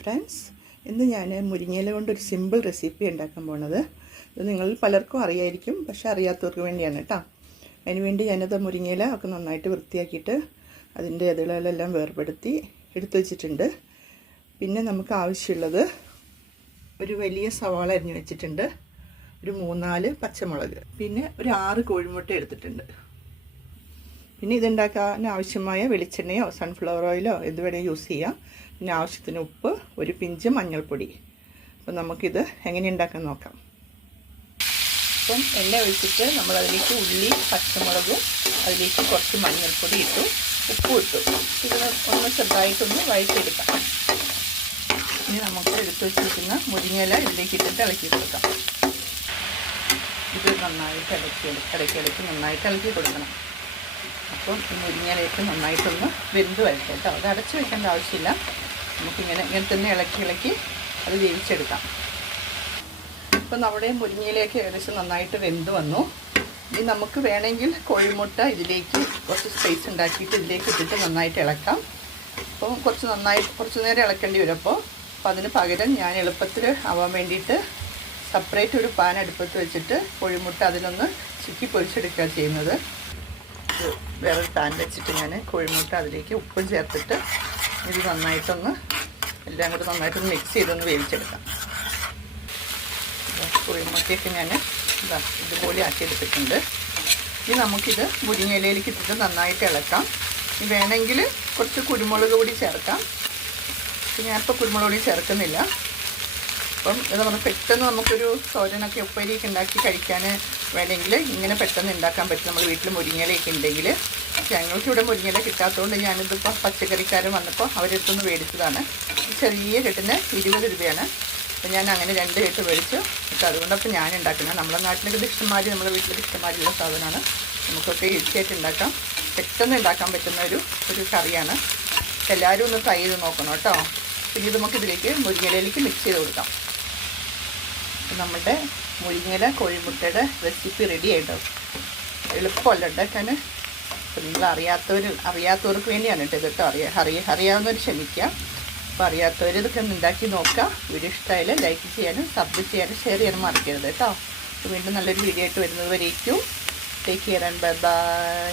Friends, ഇന്ന് ഞാൻ മുരിങ്ങയില കൊണ്ടൊരു സിമ്പിൾ റെസിപ്പി ഉണ്ടാക്കാൻ പോണത്. ഇത് നിങ്ങളിൽ പലർക്കും അറിയായിരിക്കും, പക്ഷെ അറിയാത്തവർക്ക് വേണ്ടിയാണ് കേട്ടോ. അതിനുവേണ്ടി ഞാനത് മുരിങ്ങയില ഒക്കെ നന്നായിട്ട് വൃത്തിയാക്കിയിട്ട് അതിൻ്റെ ഇതളെല്ലാം വേർപെടുത്തി എടുത്തു വച്ചിട്ടുണ്ട്. പിന്നെ നമുക്ക് ആവശ്യമുള്ളത് ഒരു വലിയ സവാള അരിഞ്ഞ് വെച്ചിട്ടുണ്ട്, ഒരു 3-4 പച്ചമുളക്, പിന്നെ ഒരു 6 കോഴിമുട്ട എടുത്തിട്ടുണ്ട്. പിന്നെ ഇതുണ്ടാക്കാൻ ആവശ്യമായ വെളിച്ചെണ്ണയോ സൺഫ്ലവർ ഓയിലോ എന്ത് വേണമെങ്കിൽ യൂസ് ചെയ്യാം. പിന്നെ ആവശ്യത്തിന് ഉപ്പ്, ഒരു പിഞ്ച് മഞ്ഞൾപ്പൊടി. അപ്പം നമുക്കിത് എങ്ങനെ ഉണ്ടാക്കാൻ നോക്കാം. അപ്പം എണ്ണ ഒഴിച്ചിട്ട് നമ്മളതിലേക്ക് ഉള്ളി, പച്ചമുളകും അതിലേക്ക് കുറച്ച് മഞ്ഞൾപ്പൊടി ഇട്ടു, ഉപ്പും ഇട്ടു. ഇതിന് ഒന്ന് ചെറുതായിട്ടൊന്ന് വഴറ്റിയെടുക്കാം. ഇനി നമുക്ക് എടുത്തു വെച്ചിരിക്കുന്ന മുരിങ്ങയില ഇതിലേക്ക് ഇട്ടിട്ട് ഇളക്കി കൊടുക്കാം. ഇത് നന്നായിട്ട് ഇടയ്ക്കിടയ്ക്ക് നന്നായിട്ട് ഇളക്കി കൊടുക്കണം. അപ്പം ഈ മുരിങ്ങയിലേക്ക് നന്നായിട്ടൊന്ന് വെന്ത് വരട്ടെ കേട്ടോ. അത് അടച്ചു വെക്കേണ്ട ആവശ്യമില്ല. നമുക്കിങ്ങനെ തന്നെ ഇളക്കി അത് വേവിച്ചെടുക്കാം. ഇപ്പം നമ്മുടെ മുരിങ്ങയിലേക്ക് ഏകദേശം നന്നായിട്ട് വെന്ത് വന്നു. ഇനി നമുക്ക് വേണമെങ്കിൽ കോഴിമുട്ട ഇതിലേക്ക് കുറച്ച് സ്പേസ് ഉണ്ടാക്കിയിട്ട് ഇതിലേക്ക് ഇട്ടിട്ട് നന്നായിട്ട് ഇളക്കാം. അപ്പോൾ കുറച്ച് നേരം ഇളക്കേണ്ടി വരും. അപ്പോൾ അതിന് പകരം ഞാൻ എളുപ്പത്തിൽ ആവാൻ വേണ്ടിയിട്ട് സെപ്പറേറ്റ് ഒരു പാൻ അടുപ്പത്ത് വെച്ചിട്ട് കോഴിമുട്ട അതിലൊന്ന് ചുക്കി പൊരിച്ചെടുക്കുക ചെയ്യുന്നത്. വേറൊരു പാൻ വെച്ചിട്ട് ഞാൻ കോഴിമുട്ട അതിലേക്ക് ഉപ്പും ചേർത്തിട്ട് ഇത് നന്നായിട്ടൊന്ന് എല്ലാം കൂടി നന്നായിട്ടൊന്ന് മിക്സ് ചെയ്തൊന്ന് വേവിച്ചെടുക്കാം. കോഴിമുട്ടയൊക്കെ ഞാൻ ഇതുപോലെ ആക്കിയെടുത്തിട്ടുണ്ട്. ഇനി നമുക്കിത് മുരിങ്ങയിലയിലേക്ക് ഇട്ടിട്ട് നന്നായിട്ട് ഇളക്കാം. ഇനി വേണമെങ്കിൽ കുറച്ച് കുരുമുളക് പൊടി ചേർക്കാം. ഞാനിപ്പോൾ കുരുമുളക് പൊടി ചേർക്കുന്നില്ല. അപ്പം ഇത് നമ്മൾ പെട്ടെന്ന് നമുക്കൊരു തോരനൊക്കെ ഉപ്പേരിയൊക്കെ ഉണ്ടാക്കി കഴിക്കാൻ വേണമെങ്കിൽ ഇങ്ങനെ പെട്ടെന്ന് ഉണ്ടാക്കാൻ പറ്റും. നമ്മൾ വീട്ടിൽ മുരിങ്ങയിലയൊക്കെ ഉണ്ടെങ്കിൽ. ഞങ്ങൾക്ക് ഇവിടെ മുരിങ്ങയില കിട്ടാത്തതുകൊണ്ട് ഞാനിതിപ്പോൾ പച്ചക്കറിക്കാരൻ വന്നപ്പോൾ അവരെടുത്തൊന്ന് മേടിച്ചതാണ്. ചെറിയ കെട്ടിന് 20 രൂപയാണ്. അപ്പോൾ ഞാൻ അങ്ങനെ 2 കെട്ട് മേടിച്ചു. അപ്പോൾ അതുകൊണ്ടപ്പോൾ ഞാൻ ഉണ്ടാക്കുന്നത്. നമ്മുടെ നാട്ടിലൊക്കെ ഇഷ്ടംമാതിരി, നമ്മുടെ വീട്ടിലൊക്കെ ഇഷ്ടംമാതിരിയുള്ള സാധനമാണ്. നമുക്കൊക്കെ ഈസിയായിട്ട് ഉണ്ടാക്കാം. പെട്ടെന്ന് ഉണ്ടാക്കാൻ പറ്റുന്ന ഒരു കറിയാണ്. എല്ലാവരും ഒന്ന് ട്രൈ ചെയ്ത് നോക്കണം കേട്ടോ. പിന്നെ ഇത് നമുക്കിതിലേക്ക് മുരിങ്ങയിലയിലേക്ക് മിക്സ് ചെയ്ത് കൊടുക്കാം. നമ്മുടെ മുരിങ്ങയില കോഴിമുട്ടയുടെ റെസിപ്പി റെഡി ആയിട്ടോ. എളുപ്പമല്ല ഉണ്ടാക്കാൻ. അപ്പോൾ നിങ്ങൾ അറിയാത്തവർക്ക് വേണ്ടിയാണ് കേട്ടോ ഇതൊക്കെ. അറിയാവുന്നവർ ക്ഷമിക്കുക. അപ്പോൾ അറിയാത്തവർ ഇതൊക്കെ ഒന്ന് ഉണ്ടാക്കി നോക്കുക. വീഡിയോ ഇഷ്ടമായാലും ലൈക്ക് ചെയ്യാനും സബ്സ്ക്രൈബ് ചെയ്യാനും ഷെയർ ചെയ്യാനും മറക്കരുത് കേട്ടോ. വീണ്ടും നല്ലൊരു വീഡിയോ ആയിട്ട് വരുന്നത് വരേക്കും take care and bye bye.